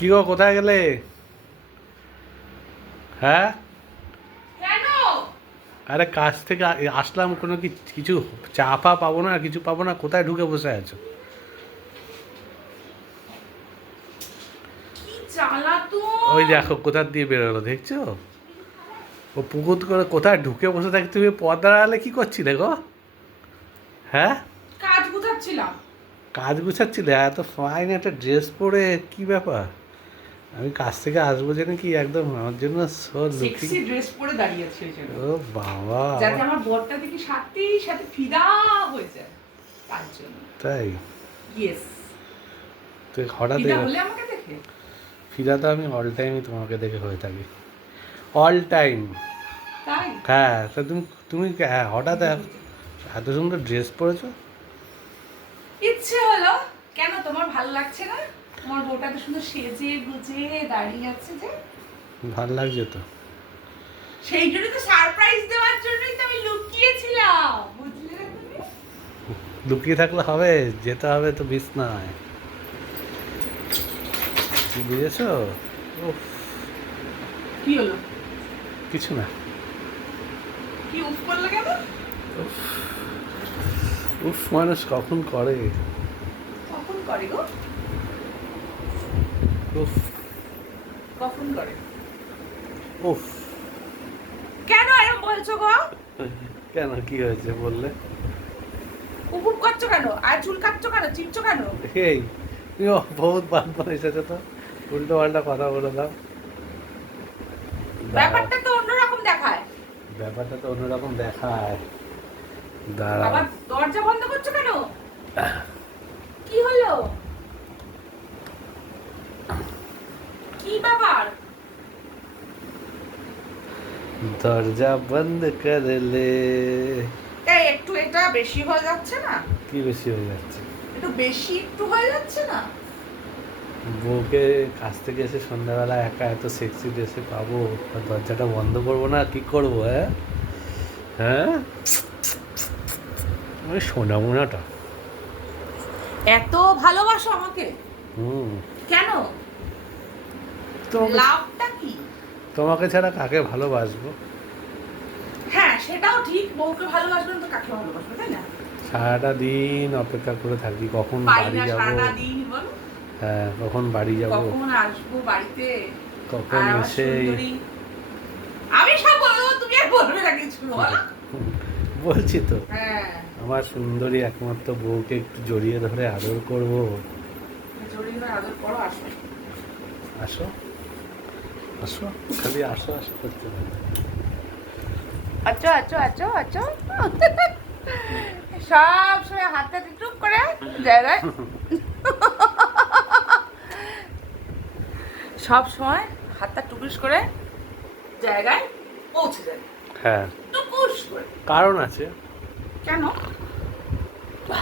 কি গো, কোথায় গেলে? হ্যাঁ, কেন? আরে কাজ থেকে আসলাম, কোনো কিছু চা ফা পাবো না, কিছু পাবো না, কোথায় ঢুকে বসে আছো? কি জ্বালাতো! ওই দেখো কোথার দিয়ে বেরোলো, দেখছো? ও পুকুর করে কোথায় ঢুকে বসে থাকে, তুমি পর্দার আড়ালে কি করছিলে গো? হ্যাঁ, কাজ গুছাচ্ছিলাম। কাজ গুছাচ্ছিলে? এত ফাইন একটা ড্রেস পরে, কি ব্যাপার? আমি কাজ থেকে আসবো জেনে কি একদম আমার জন্য সো লুকিং। সেক্সি ড্রেস পরে দাঁড়িয়ে আছি ওই জন্য। ও বাবা, যাতে আমার বরটা দেখি সাথে সাথে ফিদা হয়ে যায় তার জন্য। তাই? ইয়েস। তো হঠাৎ ফিদা হলে আমাকে দেখে? ফিরা তো আমি অল টাইমই তোমাকে দেখে হয়ে থাকি, অল টাইম। তাই? হ্যাঁ, তা তুমি তুমি হ্যাঁ, হঠাৎ এত সুন্দর ড্রেস পরেছো। ইচ্ছে হলো। কেন তোমার ভালো লাগছে না? তোমার বউটা তো সুন্দর সেজে গুজে দাঁড়িয়ে আছে যে। ভাল লাগছে তো। সেই জন্যই তো সারপ্রাইজ দেওয়ার জন্যই তো আমি লুকিয়েছিলাম, বুঝলে না তুমি? লুকিয়ে থাকলে হবে, যেতে হবে তো বিছনায়, বুঝেছো? উফ, কি হলো? কিছু না। কি উফ করলে কেন? উফ, উফ মানুষ কখন করে। কখন করে গো? উফ, কখন করে? উফ। কেন এরকম বলছো গো? কেন, কি হয়েছে বললে? উপুপ করছো কেন? আর চুল কাটছো কেন? চিপছো কেন? এই তুমি বহুত বাদ এসেছো তো, উল্টো পাল্টা কথা বলে দাও। ব্যাপারটা তো অন্যরকম দেখায়। ব্যাপারটা তো অন্যরকম দেখায়। দাঁড়াও। আবার দরজা বন্ধ করছো কেন? কি হলো? কি ব্যাপার? দরজা বন্ধ করে লে। এই একটু এটা বেশি হয়ে যাচ্ছে না? কি বেশি হয়ে যাচ্ছে? একটু হয়ে যাচ্ছে না? বউকে কাছ থেকে এসে সন্ধ্যাবেলা একা এত সেক্সি ড্রেসে পাবো, আর দরজাটা বন্ধ করবো না, কি করবো? হ্যাঁ, হ্যাঁ, ওই সোনামুনাটা। এত ভালোবাসো আমাকে? হুম। কেন? তোমাকে লাভটা কি? তোমাকে ছাড়া কাকে ভালোবাসবো? হ্যাঁ, সেটাও ঠিক। বউকে ভালোবাসবেন তো কাকে ভালোবাসবে, তাই না? সারাটা দিন অপেক্ষা করে থাকি কখন পাই বাড়ি না যাব। সারাটা দিন, বলো। হ্যাঁ, কখন বাড়ি যাব, কখন আসবো বাড়িতে? কখন আর আমার এসে। সুন্দরী, আমি সব বলবো, তুমি আর বলবে না কিছু, বলো। বলছি তো, হ্যাঁ, আমার সুন্দরী একমাত্র বউকে একটু জড়িয়ে ধরে আদর করব। জড়িয়ে ধরে আদর করো, আসো। আসো, আসো, খালি আসো আসো করতে হবে। আচ্ছা আচ্ছা আচ্ছা আচ্ছা। সব সময় হাতটা টুক করে জায়গায়, সব সময় হাতটা টুকুস করে জায়গায় পৌঁছে যায়। হ্যাঁ, টুকুস করে। কারণ আছে। কেন?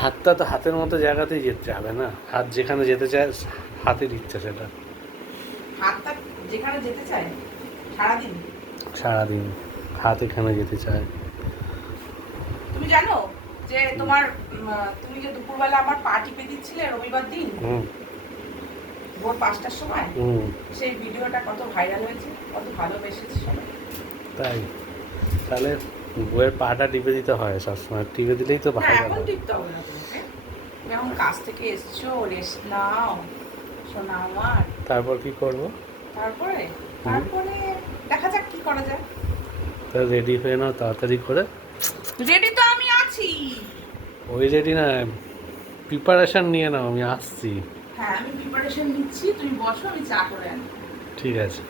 হাতটা তো হাতের মতো জায়গাতেই যেতে যাবে না, হাত যেখানে যেতে চায়, হাতের ইচ্ছা সেটা। হাতটা যেখানে যেতে চায় সারাদিন। সারাদিন হাত এখানে যেতে চায়। তুমি জানো যে তোমার তুমি যে দুপুরবেলা আমার পা টিপে দিচ্ছিলে রবিবার দিন হুম, ভোর 5টার সময়, হুম। সেই ভিডিওটা কত ভাইরাল হয়েছে, কত ভালোবেসেছে সবাই। তাই? তাহলে বইয়ের পাটা টিপে দিতে হয় সবসময়, টিপে দিলেই তো না, ভালো এখন হয়। টিপতে হবে না তোমাকে। তুমি এখন কাজ থেকে এসছো, রেস্ট নাও শোনা আমার। তারপর কি করব? তারপরে তারপরে দেখা যাক কি করা যায়। তা রেডি হয়ে নাও তাড়াতাড়ি করে। রেডি তো আমি আছি। ওই রেডি না, প্রিপারেশন নিয়ে নাও, আমি আসছি। হ্যাঁ, আমি প্রিপারেশন নিচ্ছি, তুমি বসো, আমি চা করে আনি। ঠিক আছে।